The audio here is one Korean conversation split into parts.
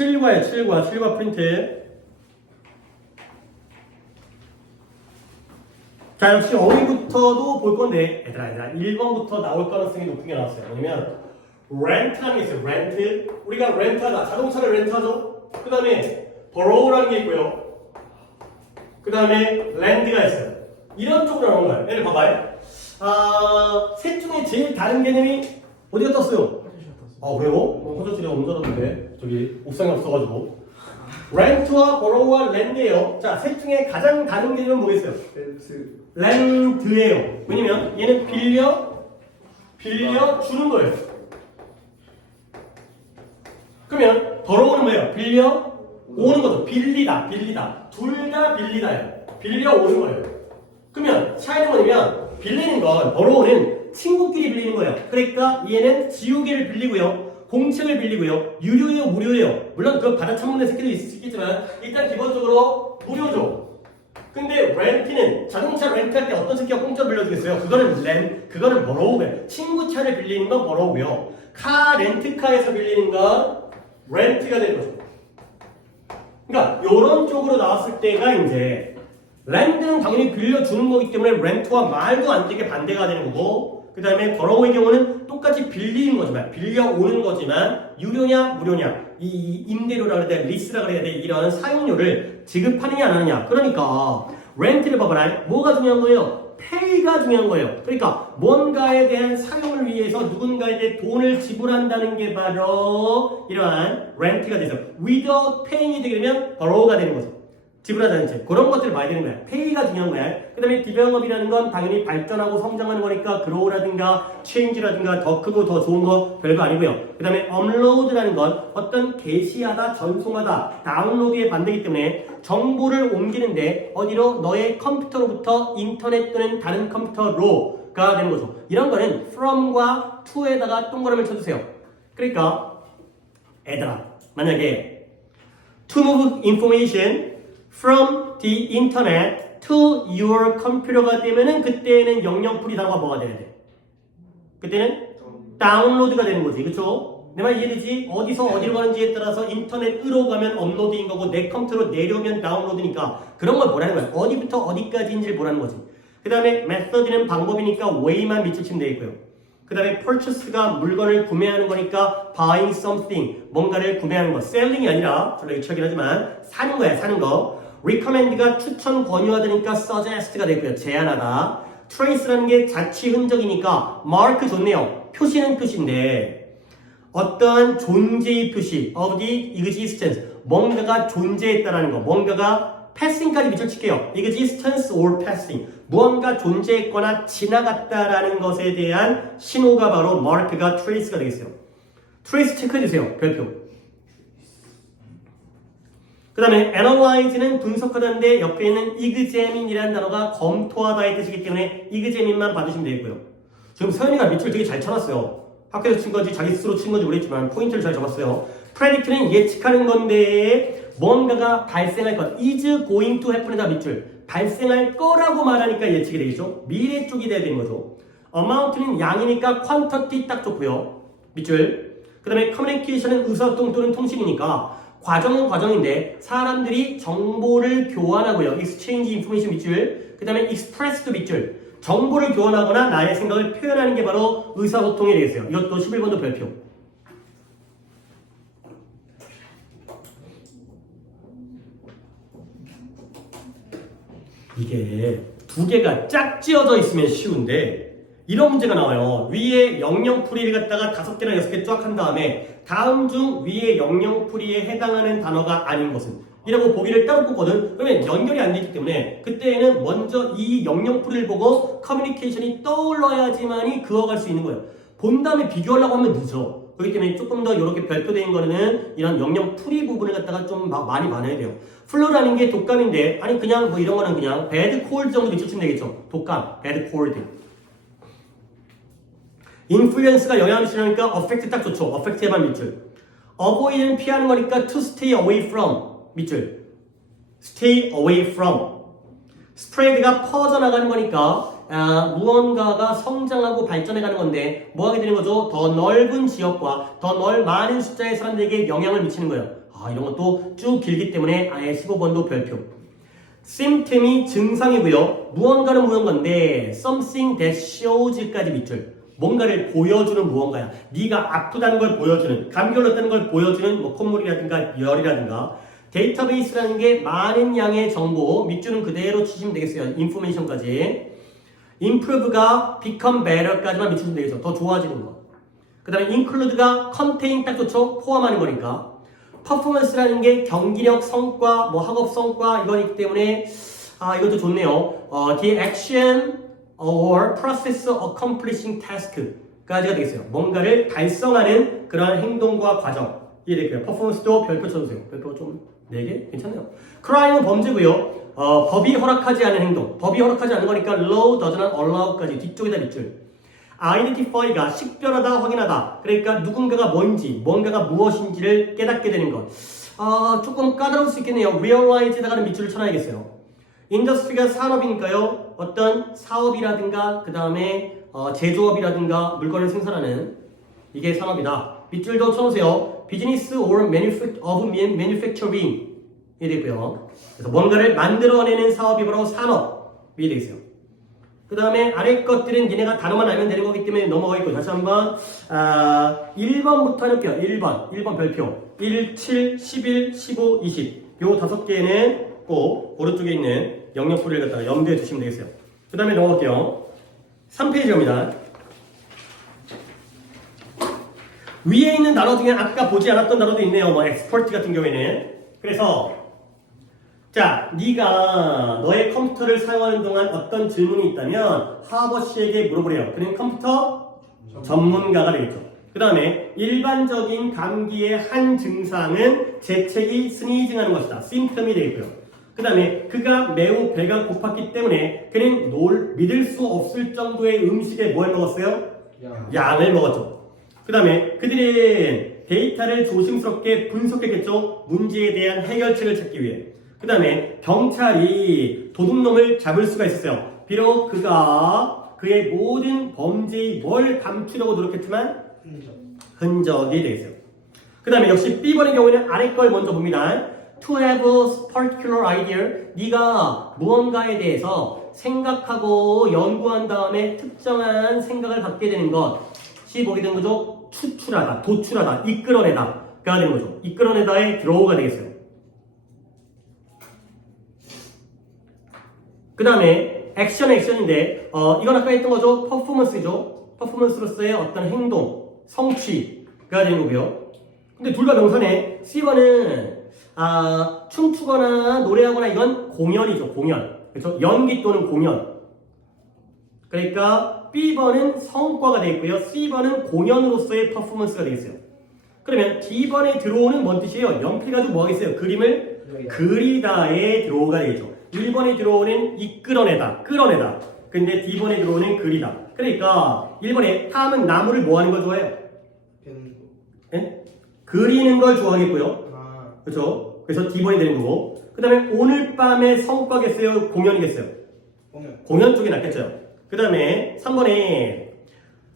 7과 프린트. 자, 역시 어휘부터도 볼 건데, 얘들아, 1번부터 나올 가능성이 높게 나왔어요. 뭐냐면, 렌트라는 게 있어요. 렌트. 우리가 렌트하다. 자동차를 렌트하죠? 그 다음에, borrow라는 게 있고요. 그 다음에, 랜드가 있어요. 이런 쪽으로 나오는 거예요. 얘를 봐봐요. 셋 중에 제일 다른 개념이 어디가 떴어요? 그래요? 화장실에 옮겨졌는데 저기 옥상에 없어가지고 렌트와 borrow와 랜드예요. 자, 셋 중에 가장 다른 개념은 뭐겠어요? 랜드예요. 왜냐면 얘는 빌려 주는 거예요. 그러면 borrow는 뭐예요? 빌려 오는 거죠. 빌리다. 둘 다 빌리다예요. 빌려 오는 거예요. 그러면 차이는 뭐냐면 빌리는 건 borrow는 친구끼리 빌리는 거예요. 그러니까 얘는 지우개를 빌리고요. 공책을 빌리고요. 유료예요, 무료예요. 물론 그거 받아쳐먹는 새끼도 있을 수 있겠지만 일단 기본적으로 무료죠. 근데 렌트는 자동차 렌트할 때 어떤 새끼가 공짜로 빌려주겠어요? 그거는 borrow고요. 친구 차를 빌리는 건 borrow고요. 카 렌트카에서 빌리는 건 렌트가 되는 거죠. 그러니까 이런 쪽으로 나왔을 때가 이제 랜드는 당연히 빌려주는 거기 때문에 렌트와 말도 안 되게 반대가 되는 거고, 그 다음에 borrow의 경우는 똑같이 빌리는 거지만, 빌려오는 거지만 유료냐 무료냐, 이 임대료라 그래야 돼, 리스라 그래야 돼, 이런 사용료를 지급하느냐 안 하느냐. 그러니까 렌트를 봐봐라. 뭐가 중요한 거예요? pay가 중요한 거예요. 그러니까 뭔가에 대한 사용을 위해서 누군가에게 돈을 지불한다는 게 바로 이러한 렌트가 돼서 without paying이 되게 되면 borrow가 되는 거죠. 지불하자는 채. 그런 것들을 봐야 되는 거야. 페이가 중요한 거야. 그 다음에 디벨롭이라는 건 당연히 발전하고 성장하는 거니까 그로우라든가 체인지라든가 더 크고 더 좋은 거 별거 아니고요. 그 다음에 업로드라는 건 어떤 게시하다, 전송하다, 다운로드의 반대이기 때문에 정보를 옮기는데 어디로? 너의 컴퓨터로부터 인터넷 또는 다른 컴퓨터로가 되는 거죠. 이런 거는 from과 to에다가 동그라미를 쳐주세요. 그러니까 애들아, 만약에 to move information from the internet to your computer가 되면은 그때는 영영풀이 단어가 뭐가 돼야 돼? 그때는 다운로드가 되는 거지, 그쵸? 내 말 이해되지? 어디서 어디로 가는지에 따라서 인터넷으로 가면 업로드인 거고 내 컴퓨터로 내려오면 다운로드니까 그런 걸 뭐라는 거야? 어디부터 어디까지인지를 뭐라는 거지. 그 다음에 method는 방법이니까 way만 밑줄 치면 되겠고요. 그 다음에 purchase가 물건을 구매하는 거니까 buying something, 뭔가를 구매하는 거. selling이 아니라, 별로 유치하긴 하지만 사는 거야, 사는 거. recommend가 추천, 권유하다니까 suggest가 되고요. 제안하다. trace라는 게 자취 흔적이니까 mark 좋네요. 표시는 표시인데 어떠한 존재의 표시 of the existence, 뭔가가 존재했다라는 거. 뭔가가 passing까지 밑줄 칠게요. existence or passing. 무언가 존재했거나 지나갔다라는 것에 대한 신호가 바로 mark가 trace가 되겠어요. trace 체크해주세요. 별표. 그 다음에 analyze는 분석하다인데 옆에 있는 examine이라는 단어가 검토하다의 뜻이기 때문에 examine만 받으시면 되겠고요. 지금 서현이가 밑줄 되게 잘 쳐놨어요. 학교에서 친 건지 자기 스스로 친 건지 모르겠지만 포인트를 잘 잡았어요. predict는 예측하는 건데 뭔가가 발생할 것, is going to happen에다 밑줄. 발생할 거라고 말하니까 예측이 되겠죠. 미래 쪽이 돼야 되는 거죠. amount는 양이니까 quantity 딱 좋고요. 밑줄. 그 다음에 communication은 의사소통 또는 통신이니까 과정은 과정인데 사람들이 정보를 교환하고요. exchange information 밑줄. 그 다음에 express도 밑줄. 정보를 교환하거나 나의 생각을 표현하는 게 바로 의사소통이 되겠어요. 이것도 11번도 별표. 이게 두 개가 짝지어져 있으면 쉬운데 이런 문제가 나와요. 위에 영영풀이를 갖다가 5개나 6개 쫙 한 다음에 다음 중 위에 영영풀이에 해당하는 단어가 아닌 것은 이라고 보기를 따로 뽑거든. 그러면 연결이 안 되기 때문에 그때는 먼저 이 영영풀이를 보고 커뮤니케이션이 떠올라야지만이 그어갈 수 있는 거예요. 본 다음에 비교하려고 하면 늦어. 그렇기 때문에 조금 더 이렇게 별표된 거는 이런 영영풀이 부분을 갖다가 좀 많이 많아야 돼요. 플루라는 게 독감인데 아니 그냥 뭐 이런 거는 그냥 bad cold 정도 밑줄치면 되겠죠. 독감, bad cold. influence가 영향을 미치니까 affect 딱 좋죠. affect에만 밑줄. avoid는 피하는 거니까 to stay away from 밑줄. stay away from. spread가 퍼져나가는 거니까 무언가가 성장하고 발전해가는 건데 뭐 하게 되는 거죠? 더 넓은 지역과 더 많은 숫자의 사람들에게 영향을 미치는 거예요. 이런 것도 쭉 길기 때문에 아예 15번도 별표. symptom이 증상이고요. 무언가는 무언가인데 something that shows까지 밑줄. 뭔가를 보여주는 무언가야. 네가 아프다는 걸 보여주는, 감기 걸렸다는 걸 보여주는 뭐 콧물이라든가 열이라든가. 데이터베이스라는 게 많은 양의 정보, 밑줄은 그대로 치시면 되겠어요. 인포메이션까지. improve가 become better까지만 밑주시면 되겠죠. 더 좋아지는 거. 그 다음에 include가 contain 딱 좋죠. 포함하는 거니까. performance라는 게 경기력, 성과, 뭐 학업 성과 이거이기 때문에 이것도 좋네요. the action or process of accomplishing task까지가 되겠어요. 뭔가를 달성하는 그러한 행동과 과정. 이해될까요? performance도 별표 쳐주세요. 별표 좀 4개? 괜찮네요. crime은 범죄고요. 법이 허락하지 않은 행동. 법이 허락하지 않는 거니까 law does not allow까지 뒤쪽에다 밑줄. identify가 식별하다, 확인하다. 그러니까 누군가가 뭔지, 뭔가가 무엇인지를 깨닫게 되는 것. 조금 까다로울 수 있겠네요. realize에다가는 밑줄을 쳐놔야겠어요. industry가 산업이니까요. 어떤 사업이라든가 그 다음에 제조업이라든가 물건을 생산하는 이게 산업이다. 밑줄도 쳐놓으세요. business or manufacturing 이 되고요. 그래서 뭔가를 만들어내는 사업이 바로 산업이 되겠어요. 그 다음에 아래 것들은 니네가 단어만 알면 되는 거기 때문에 넘어가 있고 다시 한번 1번부터 해놓을게요. 1번 별표 1, 7, 11, 15, 20 요 5개는 꼭 오른쪽에 있는 영역표를 갖다가 염두에 두시면 되겠어요. 그 다음에 넘어갈게요. 3페이지입니다. 위에 있는 단어 중에 아까 보지 않았던 단어도 있네요. 뭐 export 같은 경우에는. 그래서 자, 네가 너의 컴퓨터를 사용하는 동안 어떤 질문이 있다면 하버씨에게 물어보래요. 그는 컴퓨터 전문가가 되겠죠. 그 다음에 일반적인 감기의 한 증상은 재채기, 스니징하는 것이다. 심프텀이 되겠고요. 그 다음에 그가 매우 배가 고팠기 때문에 그는 믿을 수 없을 정도의 음식에 뭘 먹었어요? 양을 먹었죠. 그 다음에 그들은 데이터를 조심스럽게 분석했겠죠. 문제에 대한 해결책을 찾기 위해. 그 다음에 경찰이 도둑놈을 잡을 수가 있었어요. 비록 그가 그의 모든 범죄의 뭘 감추려고 노력했지만 흔적이 되겠어요. 그 다음에 역시 B번의 경우에는 아래 걸 먼저 봅니다. To have a particular idea. 네가 무언가에 대해서 생각하고 연구한 다음에 특정한 생각을 갖게 되는 것이 보게 되는 거죠. 추출하다, 도출하다, 이끌어내다가 되는 거죠. 이끌어내다의 draw가 되겠어요. 그 다음에 액션인데 이건 아까 했던 거죠. 퍼포먼스죠. 퍼포먼스로서의 어떤 행동, 성취가 되는 거고요. 근데 둘 다 명사네. C번은 춤추거나 노래하거나 이건 공연이죠. 공연. 그렇죠? 연기 또는 공연. 그러니까 B번은 성과가 되겠고요. C번은 공연으로서의 퍼포먼스가 되겠어요. 그러면 D번에 들어오는 뭔 뜻이에요? 연필 가지고 뭐 하겠어요? 그림을 그리다에 들어오가 되겠죠. 1번에 들어오는 이끌어내다, 끌어내다. 근데 D번에 들어오는 그리다. 그러니까 1번에 탐은 나무를 뭐 하는 걸 좋아해요? 네? 그리는 걸 좋아하겠고요. 그렇죠? 그래서 D번이 되는 거고. 그 다음에 오늘 밤의 성과겠어요? 공연이겠어요? 공연 쪽이 낫겠죠? 그 다음에 3번에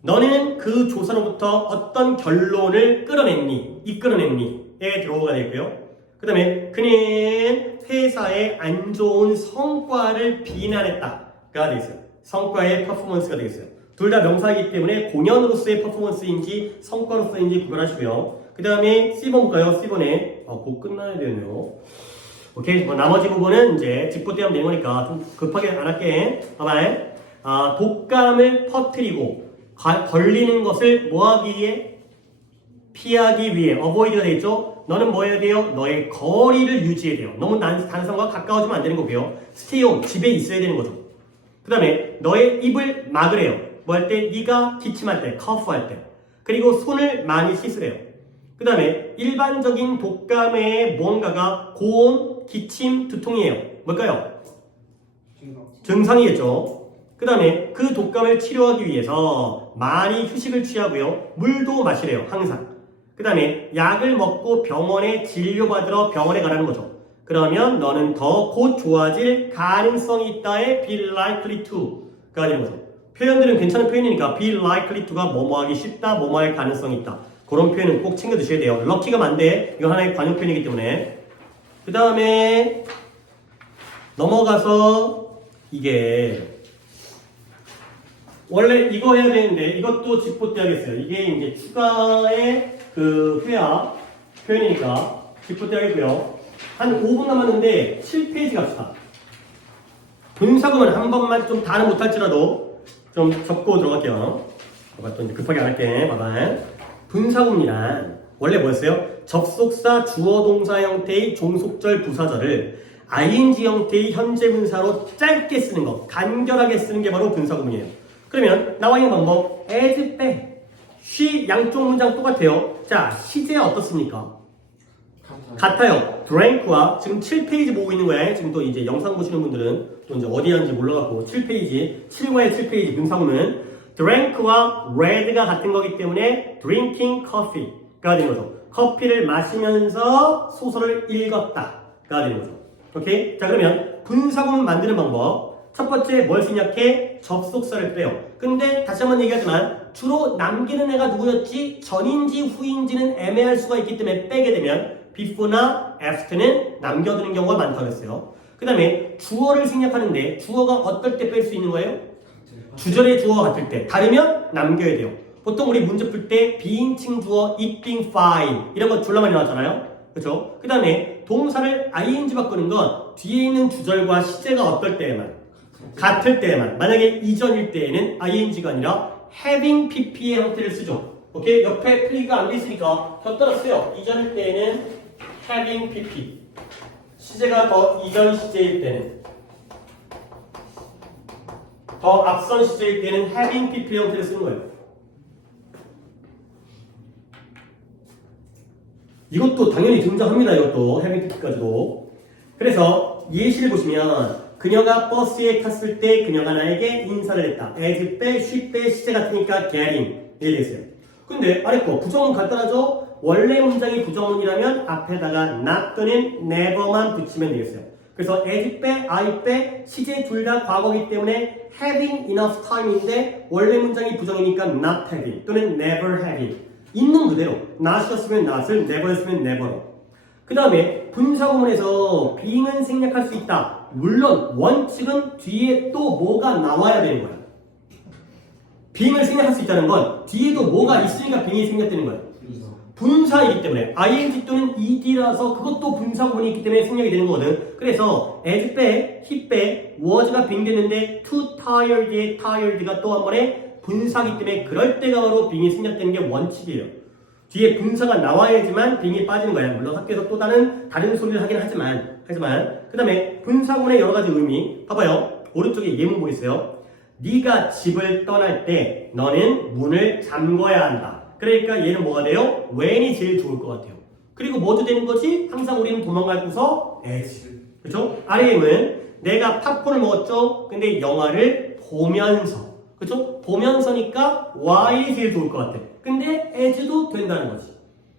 너는 그 조사로부터 어떤 결론을 끌어냈니? 이끌어냈니?에 들어오가 되고요. 그 다음에 그는 회사의 안 좋은 성과를 비난했다가 되겠어요. 성과의 퍼포먼스가 되겠어요. 둘 다 명사이기 때문에 공연으로서의 퍼포먼스인지 성과로서인지 구별하시고요. 그 다음에 C번 볼까요? C번에 곧 끝나야 되네요. 오케이. 나머지 부분은 이제 짚고 떼면 되는 거니까 좀 급하게 안 할게. 봐봐. 독감을 퍼뜨리고 걸리는 것을 뭐 하기 위해? 피하기 위해. avoid가 되겠죠? 너는 뭐 해야 돼요? 너의 거리를 유지해야 돼요. 너무 단상과 가까워지면 안 되는 거고요. stay home, 집에 있어야 되는 거죠. 그 다음에 너의 입을 막으래요. 뭐 할 때? 네가 기침할 때, 커프할 때. 그리고 손을 많이 씻으래요. 그 다음에 일반적인 독감의 무언가가 고온, 기침, 두통이에요. 뭘까요? 증상이겠죠. 그 다음에 그 독감을 치료하기 위해서 많이 휴식을 취하고요. 물도 마시래요. 항상. 그 다음에 약을 먹고 병원에 진료받으러 병원에 가라는 거죠. 그러면 너는 더 곧 좋아질 가능성이 있다에 be likely to가 되는 거죠. 표현들은 괜찮은 표현이니까 be likely to가 뭐뭐 하기 쉽다, 뭐뭐 할 가능성이 있다. 그런 표현은 꼭 챙겨 두셔야 돼요. 럭키가 만대. 이거 하나의 관용 표현이기 때문에. 그 다음에 넘어가서 이게 원래 이거 해야 되는데 이것도 짚고 떼야겠어요. 이게 이제 추가의 그 회화 표현이니까 짚고 떼야겠고요. 한 5분 남았는데 7페이지 갑시다. 분사구문 한 번만 좀 다는 못할지라도 좀 적고 들어갈게요. 봐봐, 또 이제 급하게 안 할게. 봐봐. 분사구문이란 원래 뭐였어요? 접속사 주어 동사 형태의 종속절 부사절을 ing 형태의 현재 분사로 짧게 쓰는 거, 간결하게 쓰는 게 바로 분사구문이에요. 그러면 나와 있는 방법 as 빼. she 양쪽 문장 똑같아요. 자, 시제 어떻습니까? 같아요. drank와 지금 7페이지 보고 있는 거야. 지금 또 이제 영상 보시는 분들은 또 이제 어디 하는지 몰라갖고 7페이지, 7과의 7페이지 분사구문 drank와 read가 같은 거기 때문에 drinking coffee가 되는 거죠. 커피를 마시면서 소설을 읽었다가 되는 거죠. 오케이? 자, 그러면 분사구문 만드는 방법. 첫 번째 뭘 생략해? 접속사를 빼요. 근데 다시 한번 얘기하지만 주로 남기는 애가 누구였지? 전인지 후인지는 애매할 수가 있기 때문에 빼게 되면 before나 after는 남겨두는 경우가 많다고 했어요. 그 다음에 주어를 생략하는데 주어가 어떨 때 뺄 수 있는 거예요? 주절의 주어가 같을 때. 다르면 남겨야 돼요. 보통 우리 문제 풀 때 비인칭 주어 it being fine 이런 거 졸라 많이 나왔잖아요. 그렇죠? 그 다음에 동사를 ing 바꾸는 건 뒤에 있는 주절과 시제가 어떨 때에만 같을 때에만 만약에 이전일 때에는 ing가 아니라 having pp의 형태를 쓰죠. 오케이? 옆에 플리가 안 돼 있으니까 곁들였어요. 이전일 때에는 having pp 시제가 더 이전 시제일 때는 더 앞선 시제일 때는 having pp 형태를 쓰는 거예요. 이것도 당연히 등장합니다. 이것도 having pp까지도. 그래서 예시를 보시면 그녀가 버스에 탔을 때 그녀가 나에게 인사를 했다. as 빼, she 빼, 시제 같으니까 getting 이렇게 되어있어요. 근데 아래 거 부정문 간단하죠? 원래 문장이 부정문이라면 앞에다가 not 또는 never만 붙이면 되겠어요. 그래서 as 빼, I 빼, 시제 둘 다 과거이기 때문에 having enough time인데 원래 문장이 부정이니까 not having 또는 never having 있는 그대로 not이었으면 not을, never였으면 never로. 그 다음에 분사구문에서 being은 생략할 수 있다. 물론 원칙은 뒤에 또 뭐가 나와야 되는 거야. being을 생략할 수 있다는 건 뒤에도 뭐가 있으니까 being이 생략되는 거야. 분사이기 때문에 ing 또는 ed라서 그것도 분사구문이 있기 때문에 생략이 되는 거거든. 그래서 as 빼, he 빼, was가 being 됐는데 too tired의 tired가 또 한 번에 분사기 때문에 그럴 때가 바로 being이 생략되는 게 원칙이에요. 뒤에 분사가 나와야지만 being이 빠지는 거야. 물론 학교에서 또 다른 소리를 하긴 하지만 그 다음에 분사구문의 여러 가지 의미 봐봐요. 오른쪽에 예문 보이세요? 네가 집을 떠날 때 너는 문을 잠궈야 한다. 그러니까 얘는 뭐가 돼요? when이 제일 좋을 것 같아요. 그리고 뭐도 되는 거지? 항상 우리는 도망갈고서 as. 그렇죠? 아래 예문 내가 팝콘을 먹었죠? 근데 영화를 보면서. 그렇죠? 보면서니까 while이 제일 좋을 것 같아. 근데 as도 된다는 거지.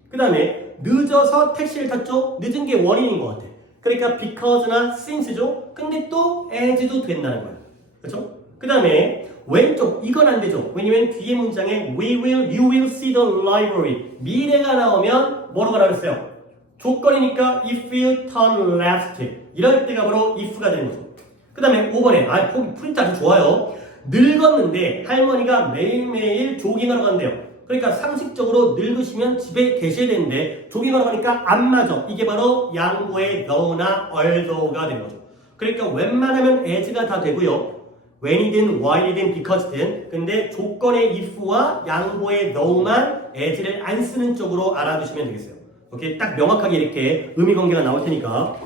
그 다음에 늦어서 택시를 탔죠? 늦은 게 원인인 것 같아. 그러니까 because나 since죠? 근데 또 as도 된다는 거야. 그렇죠? 그 다음에 왼쪽 이건 안 되죠. 왜냐면 뒤에 문장에 you will see the library 미래가 나오면 뭐로 가라 그랬어요? 조건이니까 if you turn left 이럴 때가 바로 if가 되는 거죠. 그 다음에 5번에 프린트 아주 좋아요. 늙었는데 할머니가 매일매일 조깅하러 간대요. 그러니까 상식적으로 늙으시면 집에 계셔야 되는데 조깅하러 가니까 안 맞아. 이게 바로 양보의 너나 although가 되는 거죠. 그러니까 웬만하면 as가 다 되고요. when이든 while이든 because든 근데 조건의 if와 양보의 no만 as를 안 쓰는 쪽으로 알아두시면 되겠어요. 오케이? 딱 명확하게 이렇게 의미관계가 나올 테니까.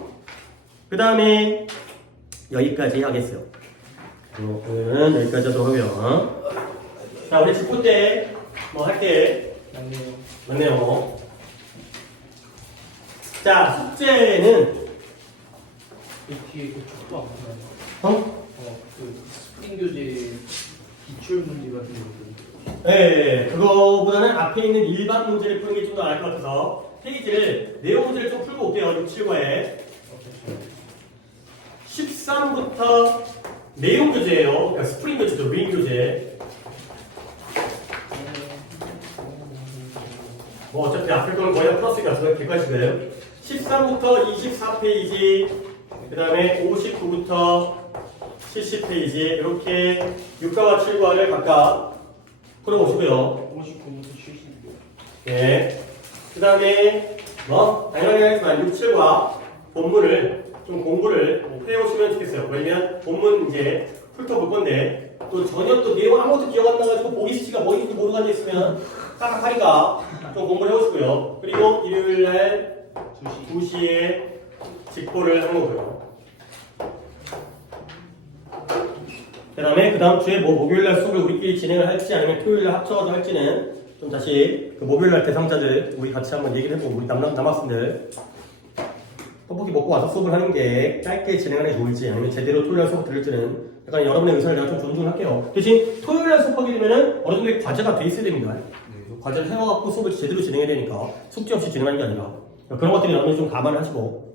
그 다음에 여기까지 하겠어요. 여기까지 하도록 하고요. 자, 우리 직구 때 뭐 할 때 맞네요. 자, 숙제는 뒤에 그 축구 안 보나요? 그 스프링 교재 기출 문제 같은 것들. 네, 그거보다는 앞에 있는 일반 문제를 푸는 게 좀 더 나을 것 같아서 페이지를 내용 문제를 좀 풀고 올게요. 6, 7과에 13부터 내용 교재예요. 그러니까 스프링 교재죠. 링 교재. 뭐 어차피 앞에 거는 거의 다 플러스니까 저는 객관식을 13부터 24페이지 그 다음에 59부터 70페이지 이렇게 6과와 7과를 각각 풀어보시고요. 59부터 70. 네. 그 다음에 뭐 당연하게 하지만 6, 7과 본문을 좀 공부를 해오시면 좋겠어요. 왜냐면 본문 이제 훑어볼 건데 또 전혀 또 내용 아무것도 기억 안 나가지고 보기 씨가 뭐 있는지 모르고 앉아있으면 깜깜하니까 좀 공부를 해오시고요. 그리고 일요일날 2시에 직보를 하는 거고요. 그 다음 주에 뭐 목요일날 수업을 우리끼리 진행을 할지 아니면 토요일날 합쳐서 할지는 좀 다시 그 목요일날 대상자들 우리 같이 한번 얘기를 해보고 우리 남학생들 떡볶이 먹고 와서 수업을 하는 게 짧게 진행하는 게 좋을지 아니면 제대로 토요일날 수업 들을지는 약간 여러분의 의사를 내가 좀 존중할게요. 대신 토요일날 수업하게 되면은 어느 정도의 과제가 돼 있어야 됩니다. 과제를 해와갖고 수업을 제대로 진행해야 되니까 숙제 없이 진행하는 게 아니라 그런 것들이 여러분이 좀 감안을 하시고